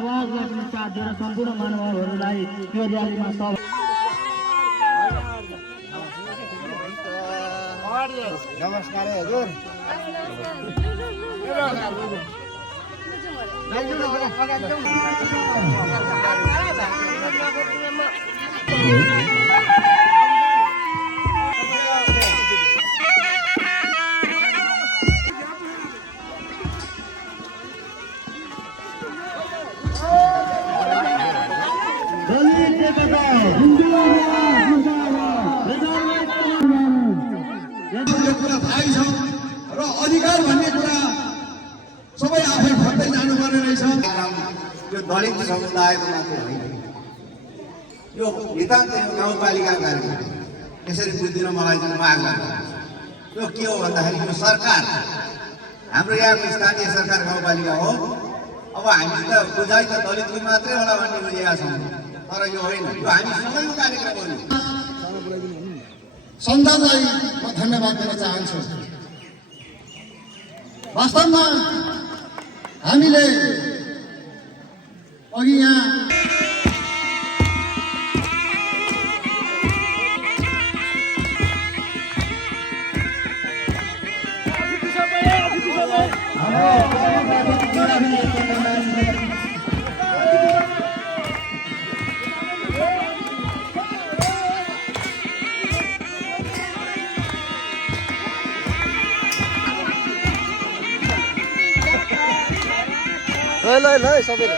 आवाजलाई पनि साथ दिएर सम्पूर्ण महानुभावहरूलाई यो र्यालीमा नमस्कार हजुर। कुरा थाहै छ र अधिकार भन्ने कुरा सबै आफै भन्दै जानुपर्ने रहेछ। यो दलित समुदायको मात्रै होइन, यो नितान्त यो गाउँपालिका कार्यक्रम यसरी बुझिदिन मलाई चाहिँ माग लाग्छ। यो के हो भन्दाखेरि यो सरकार हाम्रो यहाँको स्थानीय सरकार गाउँपालिका हो। अब हामी त बुझाइ त दलितको मात्रै होला भन्ने बुझेका छौँ, तर यो होइन, यो हामी सबैको कार्यक्रम हो। सन्तानलाई म धन्यवाद दिन चाहन्छु। वास्तवमा हामीले अघि यहाँ ल सबैले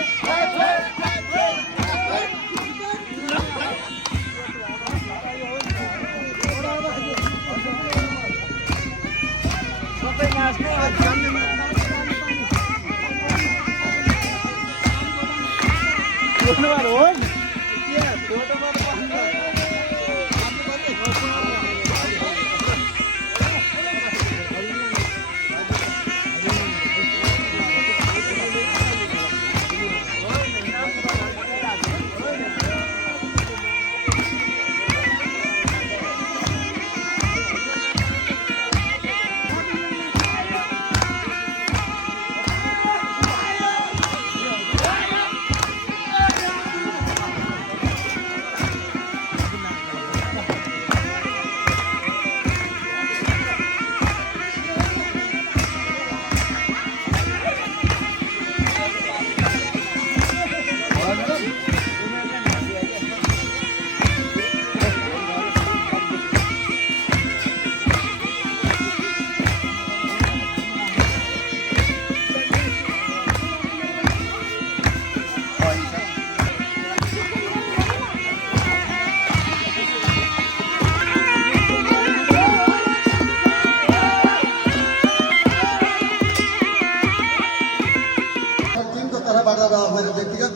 मेरो व्यक्तिगत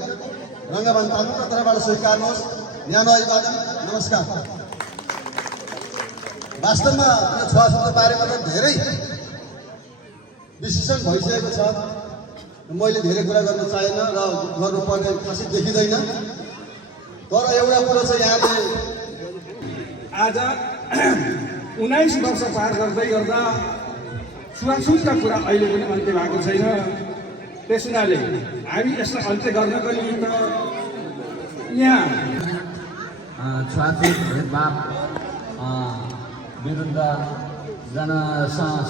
रङ्गमञ्च तालुका तर्फबाट स्वीकार्नुहोस् न्यानो अभिवादन। नमस्कार। वास्तवमा यो छुवाछुतको बारेमा त धेरै विश्लेषण भइसकेको छ, मैले धेरै कुरा गर्न चाहेन र गर्नुपर्ने खासै देखिँदैन। तर एउटा कुरो चाहिँ यहाँले आज 19 वर्ष पार गर्दै गर्दा छुवाछुतका कुरा अहिले पनि अन्त्य भएको छैन। त्यस हुनाले हामी यसलाई अन्त्य गर्नको निमित्त यहाँ छुवाछुत भेदभाव विरुद्ध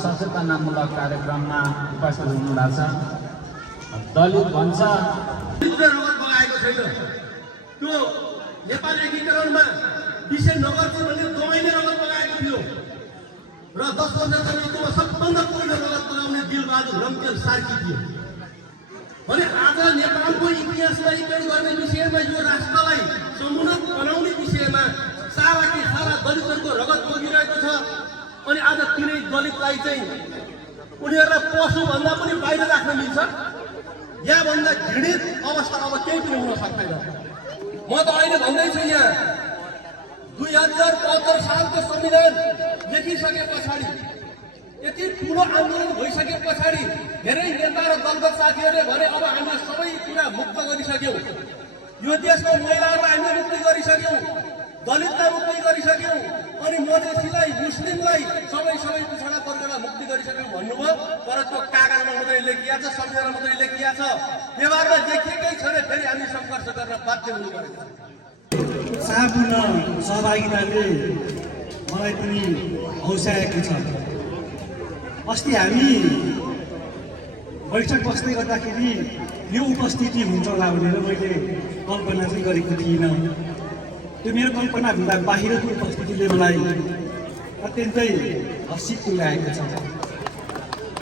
सचेतनामूलक कार्यक्रममा उपस्थित हुनुभएको छ। दलित भन्छ रगत बगाएको छैन, त्यो नेपाल एकीकरणमा विषय नगर्छु भने तपाईँले रगत बगाएको थियो र 10 वर्षसम्ममा सबभन्दा पहिलो रगत बगाउने दिलबहादुर रम्केल सार्की थियो भने आज नेपालको इतिहासलाई इन्वेस्ट गर्ने विषयमा यो राष्ट्रलाई समुन्नत बनाउने विषयमा सारा कि सारा दलितहरूको रगत बगिरहेको छ। अनि आज तिनै दलितलाई चाहिँ उनीहरूलाई पशुभन्दा पनि बाहिर राख्न मिल्छ। यहाँभन्दा घृणित अवस्था अब केही पनि हुन सक्दैन। म त अहिले भन्दैछु, यहाँ 2072 सालको संविधान लेखिसके पछाडि, यति ठुलो आन्दोलन भइसके पछाडि धेरै नेता र दलगत साथीहरूले भने अब हामीले सबै कुरा मुक्त गरिसक्यौँ, यो देशको महिलाहरूलाई हामीले मुक्ति गरिसक्यौँ, दलितलाई मुक्ति गरिसक्यौँ, अनि मधेसीलाई मुस्लिमलाई सबै पिछडा वर्गलाई मुक्ति गरिसक्यौँ भन्नुभयो। तर त्यो कागजमा मात्रै लेखिया छ, संविधानमा मात्रै लेखिया छ, व्यवहारमा देखिएकै छैन। गर्न बाध्य हुनु परेको छ। उत्साहपूर्ण सहभागिताले मलाई पनि हौसाएको छ। अस्ति हामी बैठक बस्दै गर्दाखेरि यो उपस्थिति हुन्छ होला भनेर मैले कल्पना चाहिँ गरेको थिइनँ। त्यो मेरो कल्पनाभन्दा बाहिरको उपस्थितिले मलाई अत्यन्तै हर्षित तुल्याएको छ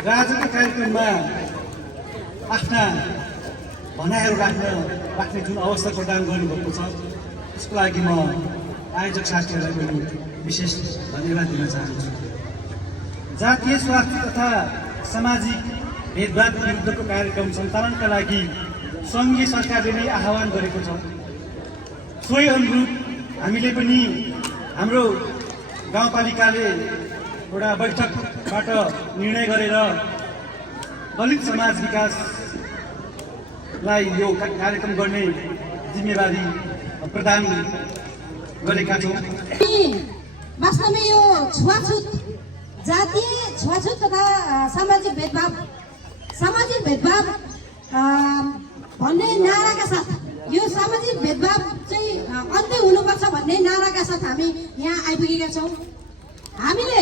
र आजको कार्यक्रममा आफ्ना भनाइहरू राख्ने जुन अवसर प्रदान गर्नुभएको छ त्यसको लागि म आयोजक साथीहरूलाई पनि विशेष धन्यवाद दिन चाहन्छु। जातीय स्वार्थ तथा सामाजिक भेदभाव विरुद्धको कार्यक्रम सञ्चालनका लागि सङ्घीय सरकारले नै आह्वान गरेको छ। सोही अनुरूप हामीले पनि हाम्रो गाउँपालिकाले एउटा बैठकबाट निर्णय गरेर दलित समाज विकासलाई यो कार्यक्रम गर्ने जिम्मेवारी प्रदान गरेका छौँ। वास्तवमा यो छुवाछुत जातीय छुवाछुत तथा सामाजिक भेदभाव भन्ने नाराका साथ यो सामाजिक भेदभाव चाहिँ अन्त्य हुनुपर्छ भन्ने नाराका साथ हामी यहाँ आइपुगेका छौँ। हामीले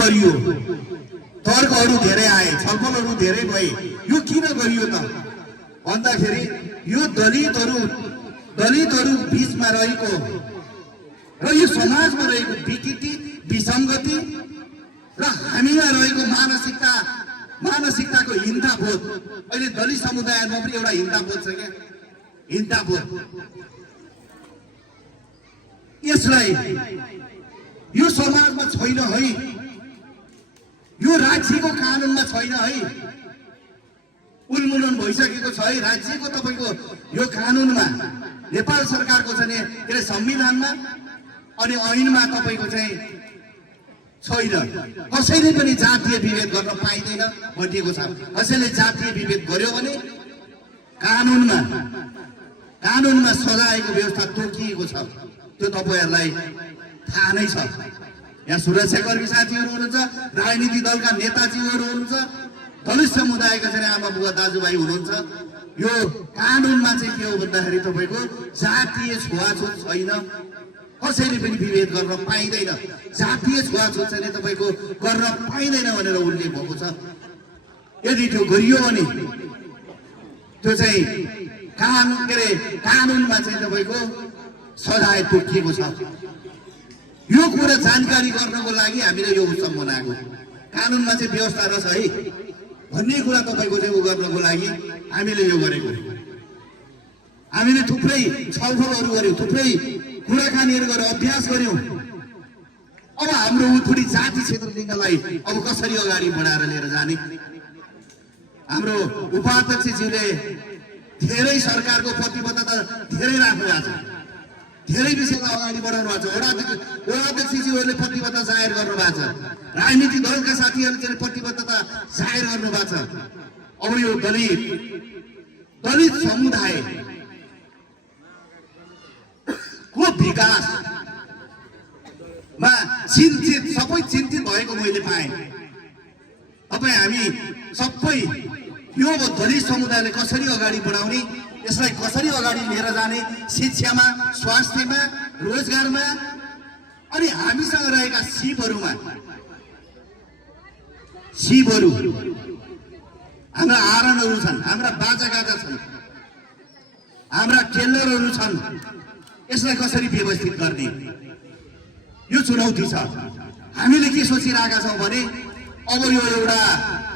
गरियो, तर्कहरू धेरै आए, छलफलहरू धेरै भए। यो किन गरियो त भन्दाखेरि यो दलितहरू बीचमा रहेको र यो समाजमा रहेको विकृति विसङ्गति र हामीमा रहेको मानसिकताको हिंसाबोध। अहिले दलित समुदायमा पनि एउटा हिंसाबोध छ क्या, हिंसाबोध। यसलाई यो समाजमा छैन है, यो राज्यको कानुनमा छैन है, उन्मूलन भइसकेको छ है राज्यको तपाईको यो कानुनमा, नेपाल सरकारको चाहिँ के अरे संविधानमा अनि ऐनमा तपाईको चाहिँ छैन। कसैले पनि जातीय विभेद गर्न पाइँदैन भनिएको छ। कसैले जातीय विभेद गर्यो भने कानुनमा सजायको व्यवस्था तोकिएको छ। त्यो तपाईहरुलाई थाहा नै छ। यहाँ सुरक्षाकर्मी साथीहरू हुनुहुन्छ, राजनीतिक दलका नेताजीहरू हुनुहुन्छ, दलित समुदायका चाहिँ आमा बुवा दाजुभाइ हुनुहुन्छ। यो कानुनमा चाहिँ के हो भन्दाखेरि तपाईको जातीय छुवाछुत छैन, कसैले पनि विभेद गर्न पाइँदैन, जातीय छुवाछुत चाहिँ तपाईको गर्न पाइँदैन भनेर उल्लेख भएको छ। यदि त्यो गरियो भने त्यो चाहिँ कानुनमा चाहिँ तपाईको सजाय तोकिएको छ। यो कुरा जानकारी गर्नको लागि हामीले यो उत्सव मनाएको। कानुनमा चाहिँ व्यवस्था रहेछ है भन्ने कुरा तपाईको चाहिँ उ गर्नको लागि हामीले यो गरेको। हामीले थुप्रै छलफलहरू गर्यौँ, थुप्रै कुराकानीहरू गरेर अभ्यास गर्यौँ। अब हाम्रो थोरै जाति क्षेत्रलिङ्गलाई अब कसरी अगाडि बढाएर लिएर जाने। हाम्रो उपाध्यक्षज्यूले धेरै सरकारको प्रतिबद्धता धेरै राख्नु भएको छ, धेरै विषयलाई अगाडि बढाउनु भएको छ। वडाध्यक्षज्यूहरूले प्रतिबद्धता जाहेर गर्नु भएको छ, राजनीतिक दलका साथीहरूले चाहिँ प्रतिबद्धता जाहेर गर्नु भएको छ। अब यो दलित समुदायको विकासमा सबै चिन्तित भएको मैले पाएँ। तपाईँ हामी सबै यो दलित समुदायले कसरी अगाडि बढाउने, यसलाई कसरी अगाडि लिएर जाने, शिक्षामा, स्वास्थ्यमा, रोजगारमा अनि हामीसँग रहेका सिपहरू हाम्रा आरणहरू छन्, हाम्रा बाजागाजा छन्, हाम्रा टेलरहरू छन्, यसलाई कसरी व्यवस्थित गर्ने यो चुनौती छ। हामीले के सोचिरहेका छौँ भने अब यो एउटा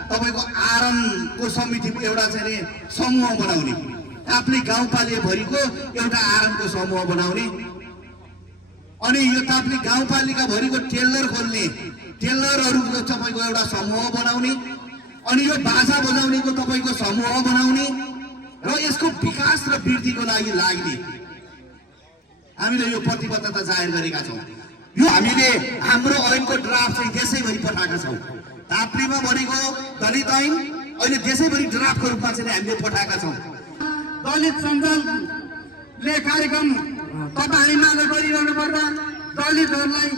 तपाईको आरणको समितिको एउटा चाहिँ समूह बनाउने, आफ्नै गाउँपालिकाभरिको एउटा आरणको समूह बनाउने अनि यो ताप्ली गाउँपालिकाभरिको टेलर खोल्ने, टेलरहरूको तपाईको एउटा समूह बनाउने अनि यो बाजा बजाउनेको तपाईको समूह बनाउने र यसको विकास र वृद्धिको लागि लाग्ने हामीले यो प्रतिबद्धता जाहेर गरेका छौँ। यो हामीले हाम्रो ऐनको ड्राफ्ट चाहिँ देशैभरि पठाएका छौँ। ताप्लीमा बनेको दलित ऐन अहिले देशैभरि ड्राफ्टको रूपमा चाहिँ हामीले पठाएका छौँ। दलित सञ्जालले कार्यक्रम तपाईहरुले गरिरहनु पर्दा दलितहरूलाई